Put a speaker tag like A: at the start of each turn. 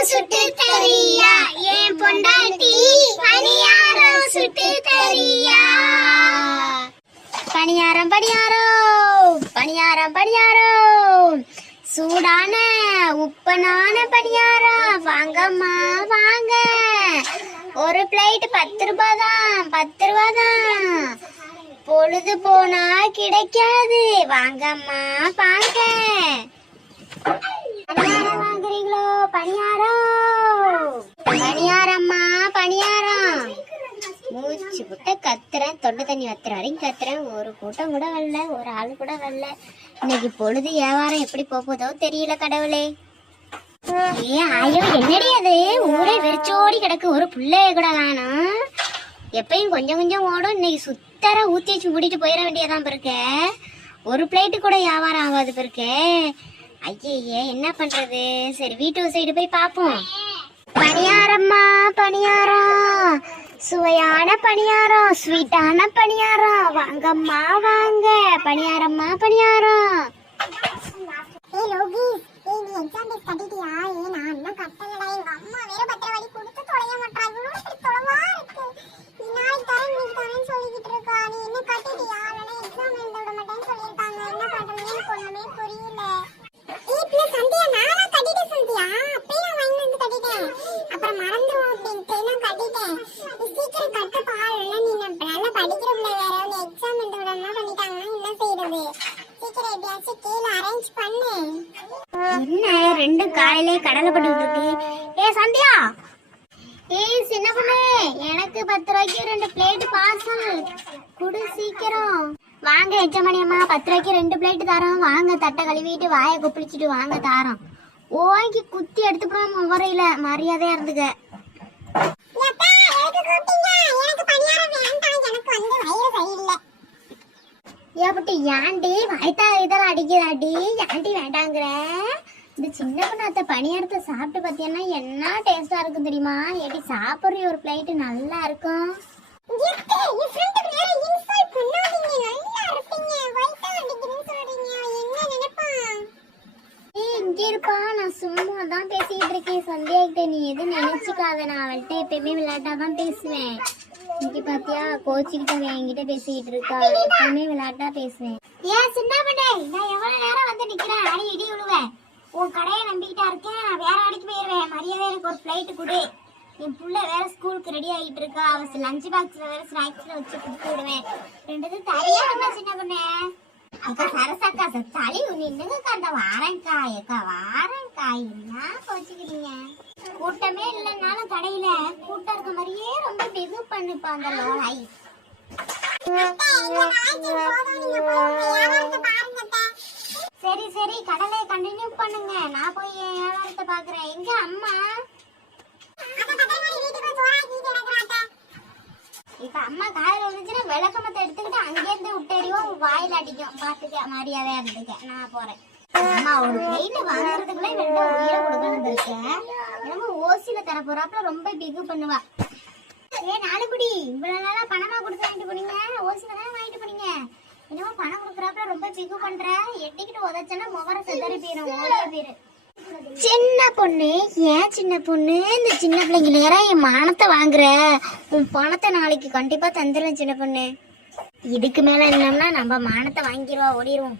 A: பணியாரம் சுட்டு தரியா ஏன் பொண்டாட்டி பணியாரம் சுட்டு தரியா பணியாரம் பணியாரம். பணியாரம் பணியாரம். சூடான உப்பனான பணியாரம் வாங்கம்மா வாங்க. ஒரு பிளேட் பத்து ரூபா தான் பத்து ரூபா தான் பொழுது போனா கிடைக்காது. வாங்கம்மா வாங்க. பணியாரம். பணியாரம்மா பணியாரம். மூச்சு புட்ட கத்துறேன் தொண்டை தண்ணி வத்துற வரைக்கும் கத்துறேன். ஒரு கூட்டம் கூட வரல ஒரு ஆள் கூட வரல. இன்னைக்கு பொழுது வியாபாரம் எப்படி போகுதோ தெரியல கடவுளே. ஏ ஐயோ என்னடி அது? ஊரே வெறிச்சோடி கிடக்கு. ஒரு புள்ளைய கூட காணும். எப்பயும் கொஞ்சம் கொஞ்சம் ஓடும். இன்னைக்கு சுத்தர ஊத்தி வச்சு மூடிட்டு போயிட வேண்டியதான் பிறக்க. ஒரு பிளேட்டு கூட வியாபாரம் ஆகாது பிறக்க. ஐயையே என்ன பண்றது? சரி வீட்டு சைடு போய் பார்ப்போம் பணியாரம்மா பணியாரம். சுவையான பணியாரம் ஸ்வீட்டான பணியாரம். வாங்கம்மா வாங்க. பணியாரம்மா பணியாரம்.
B: ஏய் லோகேஷ் நீ எக்ஸாம் டேஸ் கட்டிட்டியா ஏய் நான் இன்னும் கட்டலடா எங்க அம்மா வேற பத்திரவாதி கொடுத்து தொலைய மாட்டா இவ்வளவு இப்படி தொலைவா இருக்கு நீ நாளைக்கு தரேன் நீ தரேன் சொல்லிக்கிட்டு இருக்கா நீ என்ன கட்டிட்டியா இல்லைன்னா எக்ஸாம் எழுத விட மாட்டேன்னு சொல்லியிருக்காங்க என்ன பண்றதுன்னு எனக்கு ஒண்ணுமே புரியல ஏய் பிளஸ் சந்தியா நானா கட்டிட்டேன் சந்தியா அப்பயே நான் வாங்கி வந்து கட்டிட்டேன் அப்புறம் மறந்துடும் அப்படின்ட்டு நான் கட்டிட்டேன் நீ சீக்கிரம் கட்டுப்பா இல்லைன்னா நீ நம்ம நல்லா படிக்கிறோம்ல வேற நீ எக்ஸாம் எழுத விடாம பண்ணிட்டாங்கன்னா என்ன செய்யறது சீக்கிரம் எப்படியாச்சும் கீழே அரேஞ்ச் பண்ணு.
A: என்ன ரெண்டு காலையிலே கடலை பட்டு இருக்கு? ஏ சந்தியா? ஏய் சின்ன பொண்ணு எனக்கு பத்து ரூபாய்க்கு ரெண்டு பிளேட் பார்சல் குடு சீக்கிரம். வாங்க எச்சமணி அம்மா பத்து ரூபாய்க்கு ரெண்டு பிளேட் தரோம். வாங்க தட்டை கழுவிட்டு வாயை கொப்பளிச்சுட்டு வாங்க தாரோம். ஓங்கி குத்தி எடுத்துக்கிறோம் முகரையில. மரியாதையா இருந்துக்க
B: எப்பா, எதுக்கு கூப்பிட்டீங்க? எனக்கு பணியாரம் வேண்டாம். எனக்கு வந்து வயிறு சரியில்லை.
A: ஏப்பட்டு ஏன்டி வயித்தா இதெல்லாம் அடிக்குதாடி ஏன்டி வேண்டாங்கிற? இந்த சின்ன பொண்ணாத்த பணியாரத்தை சாப்பிட்டு பார்த்தீங்கன்னா என்ன டேஸ்டா இருக்கும் தெரியுமா? ஏடி சாப்பிட்ற ஒரு பிளேட் நல்லா இருக்கும். இருப்பா. நான் சும்மா தான் பேசிட்டு இருக்கேன். சந்தியா கிட்ட நீ எதுவும் நினைச்சுக்காத. நான் அவள்கிட்ட எப்பயுமே விளையாட்டா தான் பேசுவேன். இன்னைக்கு பாத்தியா கோச்சிக்கிட்ட என்கிட்ட பேசிக்கிட்டு இருக்கா. எப்பவுமே விளையாட்டா பேசுவேன். ஏன் சின்ன பண்ணே நான் எவ்வளவு நேரம் வந்து நிக்கிறேன். அடி இடி விழுவேன் உன் கடையை நம்பிக்கிட்டா இருக்கேன். நான் வேற அடிக்கு போயிருவேன். மரியாதை எனக்கு ஒரு ஃபிளைட்டு கொடு. என் புள்ள வேற ஸ்கூலுக்கு ரெடி ஆகிட்டு இருக்கா. அவ லஞ்ச் பாக்ஸ்ல வேற ஸ்நாக்ஸ்ல வச்சு கொடுத்து விடுவேன். ரெண்டு தனியா இருந்தா சின்ன பண்ணே. அக்கா சரசக்கா சத்தாளி நின்னுங்கக்கா அந்த வாரங்க்கா அக்கா வாரங்காய் என்ன கோச்சுக்கிறீங்க? கூட்டமே இல்லைன்னாலும் கடையில கூட்டம் இருக்க மாதிரியே ரொம்ப பிகு பண்ணுப்பா அந்த லோலாய் சரி சரி கடலை கண்டினியூ பண்ணுங்க. நான் போய் என் வியாபாரத்தை பாக்குறேன் எங்க அம்மா? இப்ப அம்மா காலையில வந்துச்சுன்னா விளக்கமத்தை எடுத்துக்கிட்டு அங்கேருந்து விட்டறிவோம் வாயில அடிக்கும். பாத்துக்க மரியாதையா இருந்துக்க. நான் போறேன். அம்மா ஒரு பிளேட் வாங்குறதுக்குள்ள ரெண்டு உயிரை கொடுக்கணும் இருக்கேன் என்னமோ ஓசில தர போறாப்புல ரொம்ப பிகு பண்ணுவா. ஏ நாலுக்குடி இவ்வளவு நாளா பணமா கொடுத்து வாங்கிட்டு போனீங்க? ஓசில தானே வாங்கிட்டு போனீங்க? என்னமோ பணம் கொடுக்குறாப்புல ரொம்ப பிகு பண்ற. எட்டிக்கிட்டு உதச்சனா முகர செதறி போயிடும் ஓடிய போயிரு. சின்ன பொண்ணு ஏன் சின்ன பொண்ணு? இந்த சின்ன பிள்ளைங்க நேரம் என் மானத்தை வாங்குற. உன் பணத்தை நாளைக்கு கண்டிப்பா தந்துடுவேன் சின்ன பொண்ணு. இதுக்கு மேல என்னன்னா நம்ம மானத்தை வாங்கிடுவா ஓடிடுவோம்